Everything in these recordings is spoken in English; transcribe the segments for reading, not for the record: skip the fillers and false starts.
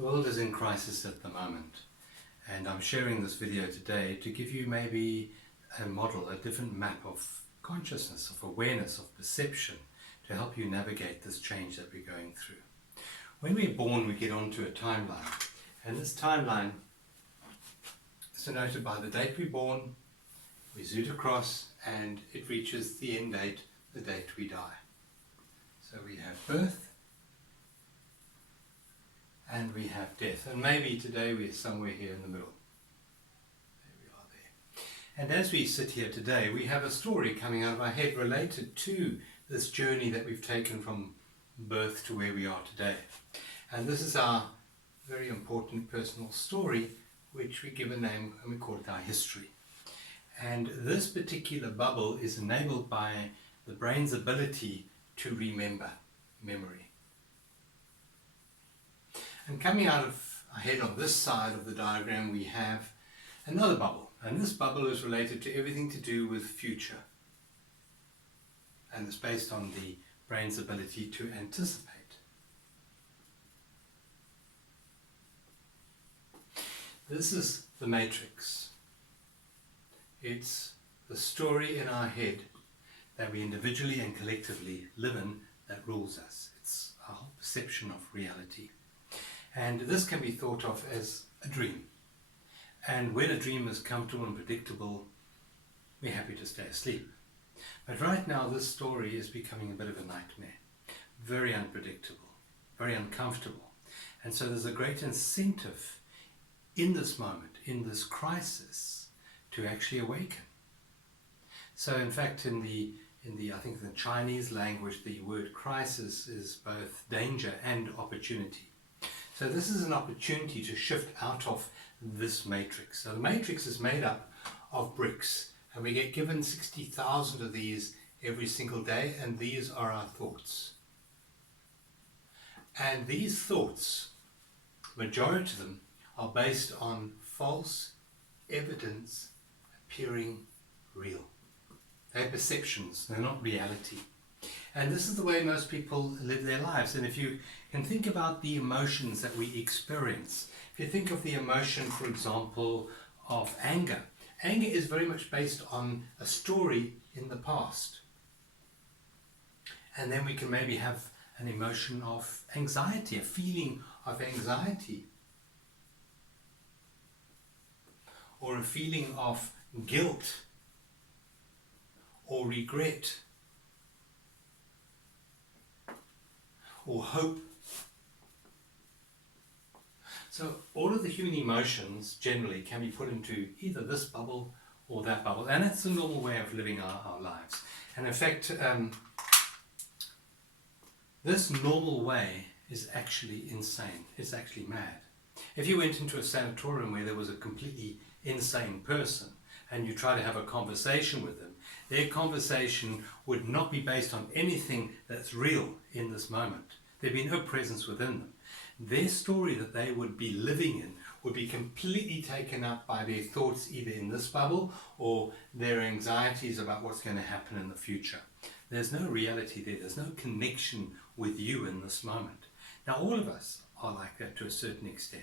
The world is in crisis at the moment, and I'm sharing this video today to give you maybe a model, a different map of consciousness, of awareness, of perception, to help you navigate this change that we're going through. When we're born, we get onto a timeline, and this timeline is denoted by the date we're born, we zoom across, and it reaches the end date, the date we die. So we have birth, and we have death, and maybe today we're somewhere here in the middle. There we are there. And as we sit here today, we have a story coming out of our head related to this journey that we've taken from birth to where we are today. And this is our very important personal story, which we give a name and we call it our history. And this particular bubble is enabled by the brain's ability to remember, memory. And coming out of our head on this side of the diagram, we have another bubble. And this bubble is related to everything to do with future. And it's based on the brain's ability to anticipate. This is the matrix. It's the story in our head that we individually and collectively live in that rules us. It's our whole perception of reality. And this can be thought of as a dream. And when a dream is comfortable and predictable, we're happy to stay asleep. But right now this story is becoming a bit of a nightmare. Very unpredictable, very uncomfortable. And so there's a great incentive in this moment, in this crisis, to actually awaken. So in fact in the I think the Chinese language, the word crisis is both danger and opportunity. So this is an opportunity to shift out of this matrix. So the matrix is made up of bricks, and we get given 60,000 of these every single day, and these are our thoughts. And these thoughts, majority of them, are based on false evidence appearing real. They're perceptions, they're not reality. And this is the way most people live their lives. And if you can think about the emotions that we experience, if you think of the emotion, for example, of anger, anger is very much based on a story in the past. And then we can maybe have an emotion of anxiety, a feeling of anxiety, or a feeling of guilt or regret or hope. So all of the human emotions generally can be put into either this bubble or that bubble, and that's the normal way of living our lives. And in fact, this normal way is actually insane. It's actually mad. If you went into a sanatorium where there was a completely insane person and you try to have a conversation with them, their conversation would not be based on anything that's real in this moment. There'd be no presence within them. Their story that they would be living in would be completely taken up by their thoughts either in this bubble or their anxieties about what's going to happen in the future. There's no reality there. There's no connection with you in this moment. Now all of us are like that to a certain extent,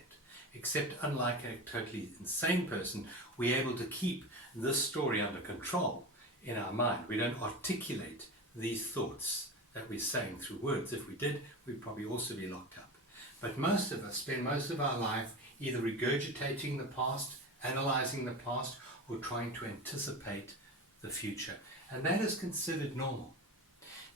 except unlike a totally insane person, we're able to keep this story under control in our mind. We don't articulate these thoughts that we're saying through words. If we did, we'd probably also be locked up. But most of us spend most of our life either regurgitating the past, analyzing the past, or trying to anticipate the future. And that is considered normal.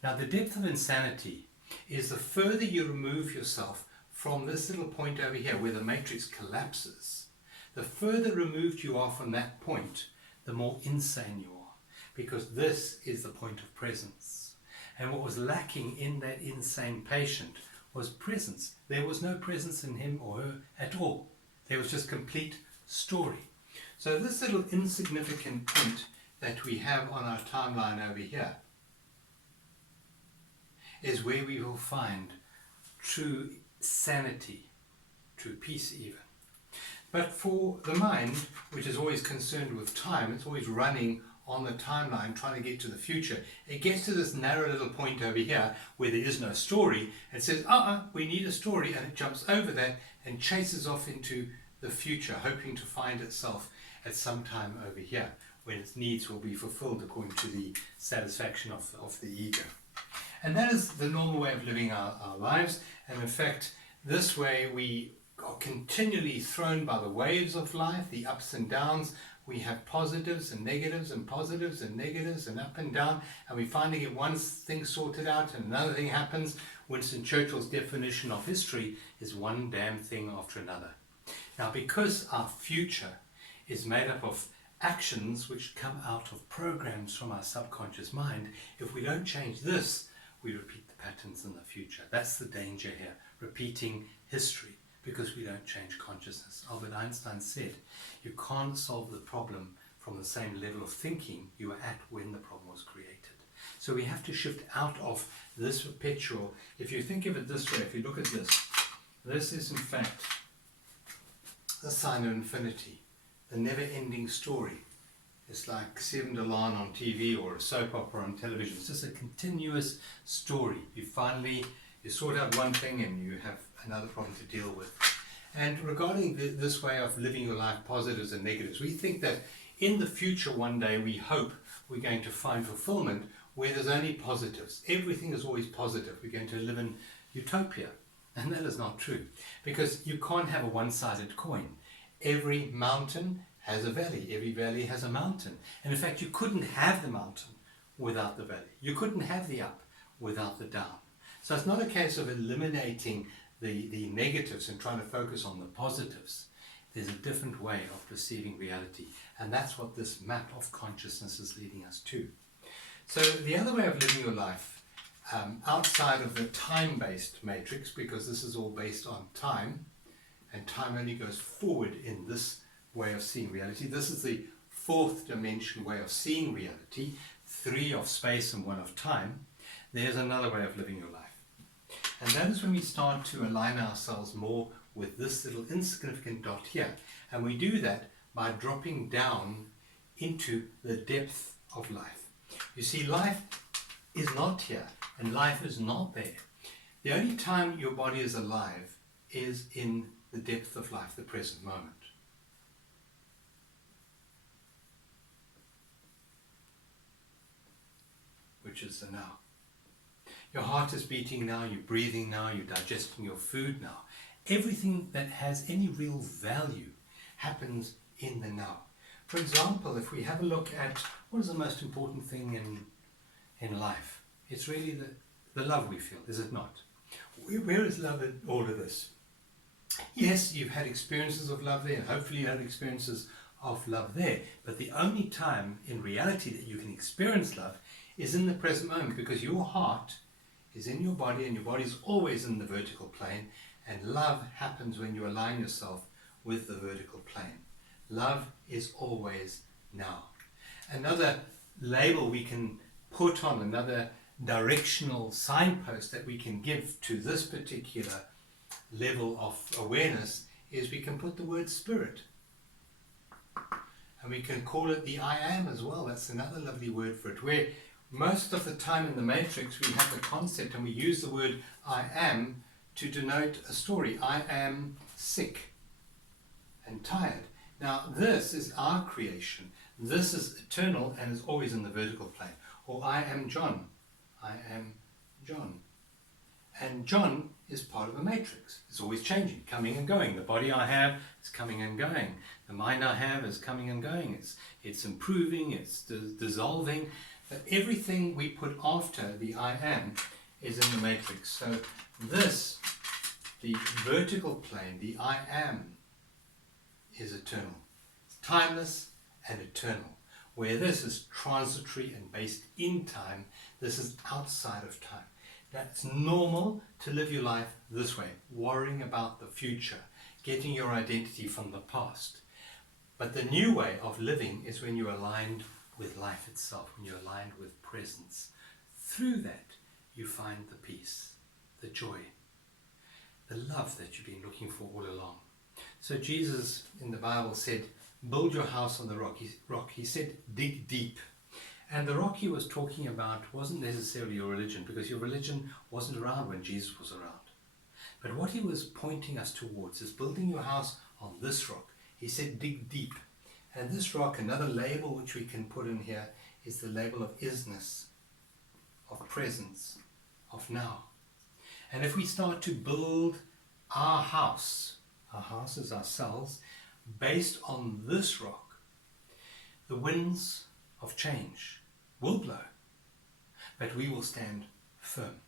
Now the depth of insanity is the further you remove yourself from this little point over here where the matrix collapses, the further removed you are from that point, the more insane you are. Because this is the point of presence. And what was lacking in that insane patient was presence. There was no presence in him or her at all. There was just complete story. So this little insignificant point that we have on our timeline over here is where we will find true sanity, true peace even. But for the mind, which is always concerned with time, it's always running on the timeline trying to get to the future, it gets to this narrow little point over here where there is no story. It says, we need a story, and it jumps over that and chases off into the future, hoping to find itself at some time over here when its needs will be fulfilled according to the satisfaction of the ego. And that is the normal way of living our lives. And in fact, this way we are continually thrown by the waves of life, the ups and downs. We have positives and negatives and positives and negatives and up and down, and we finally get one thing sorted out and another thing happens. Winston Churchill's definition of history is one damn thing after another. Now, because our future is made up of actions which come out of programs from our subconscious mind, if we don't change this, we repeat the patterns in the future. That's the danger here, repeating history, because we don't change consciousness. Albert Einstein said, you can't solve the problem from the same level of thinking you were at when the problem was created. So we have to shift out of this perpetual. If you think of it this way, if you look at this is in fact the sign of infinity, the never-ending story. It's like Seven de Laan on TV or a soap opera on television. It's just a continuous story. You sort out one thing and you have another problem to deal with. And regarding this way of living your life, positives and negatives, we think that in the future one day we hope we're going to find fulfillment where there's only positives. Everything is always positive. We're going to live in utopia. And that is not true, because you can't have a one-sided coin. Every mountain has a valley. Every valley has a mountain. And in fact, you couldn't have the mountain without the valley. You couldn't have the up without the down. So it's not a case of eliminating the negatives and trying to focus on the positives. There's a different way of perceiving reality. And that's what this map of consciousness is leading us to. So the other way of living your life, outside of the time-based matrix, because this is all based on time, and time only goes forward in this way of seeing reality. This is the fourth dimension way of seeing reality, 3 of space and 1 of time. There's another way of living your life. And that is when we start to align ourselves more with this little insignificant dot here. And we do that by dropping down into the depth of life. You see, life is not here and life is not there. The only time your body is alive is in the depth of life, the present moment. Which is the now. Your heart is beating now, you're breathing now, you're digesting your food now. Everything that has any real value happens in the now. For example, if we have a look at what is the most important thing in life, it's really the love we feel, is it not? Where is love in all of this? Yes, you've had experiences of love there, and hopefully you had experiences of love there, but the only time in reality that you can experience love is in the present moment, because your heart is in your body and your body is always in the vertical plane, and love happens when you align yourself with the vertical plane. Love is always now. Another label we can put on, another directional signpost that we can give to this particular level of awareness, is we can put the word spirit. And we can call it the I am as well. That's another lovely word for it, where most of the time in the matrix we have the concept and we use the word I am to denote a story. I am sick and tired. Now this is our creation. This is eternal and is always in the vertical plane. Or I am John. I am John. And John is part of a matrix. It's always changing, coming and going. The body I have is coming and going. The mind I have is coming and going. It's improving, it's dissolving. But everything we put after the I am is in the matrix. So this, the vertical plane, the I am, is eternal. It's timeless and eternal. Where this is transitory and based in time, this is outside of time. That's normal to live your life this way, worrying about the future, getting your identity from the past. But the new way of living is when you're aligned with life itself, when you're aligned with presence. Through that, you find the peace, the joy, the love that you've been looking for all along. So Jesus in the Bible said, build your house on the rock. He said, dig deep. And the rock he was talking about wasn't necessarily your religion, because your religion wasn't around when Jesus was around. But what he was pointing us towards is building your house on this rock. He said dig deep. And this rock, another label which we can put in here, is the label of isness, of presence, of now. And if we start to build our house is ourselves, based on this rock, the winds of change will blow, but we will stand firm,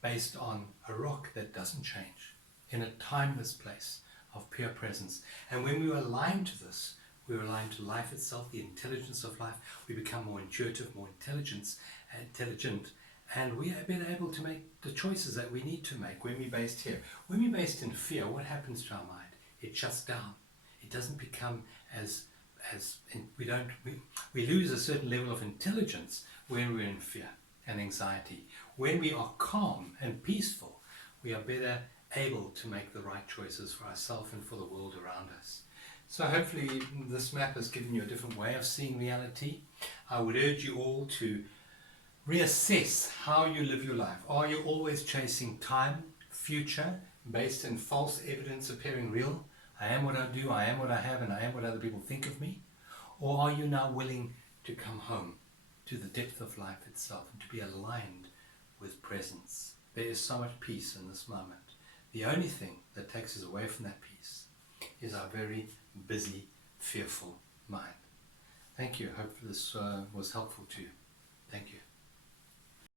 based on a rock that doesn't change, in a timeless place of pure presence. And when we are aligned to this, we're aligned to life itself, the intelligence of life. We become more intuitive, more intelligent, and we are better able to make the choices that we need to make. When we're based here, when we're based in fear, what happens to our mind? It shuts down. It doesn't become we lose a certain level of intelligence when we're in fear and anxiety. When we are calm and peaceful, we are better able to make the right choices for ourselves and for the world around us. So hopefully this map has given you a different way of seeing reality. I would urge you all to reassess how you live your life. Are you always chasing time, future, based in false evidence appearing real? I am what I do, I am what I have, and I am what other people think of me? Or are you now willing to come home to the depth of life itself and to be aligned with presence? There is so much peace in this moment. The only thing that takes us away from that peace is our very busy, fearful mind. Thank you. I hope this was helpful to you. Thank you.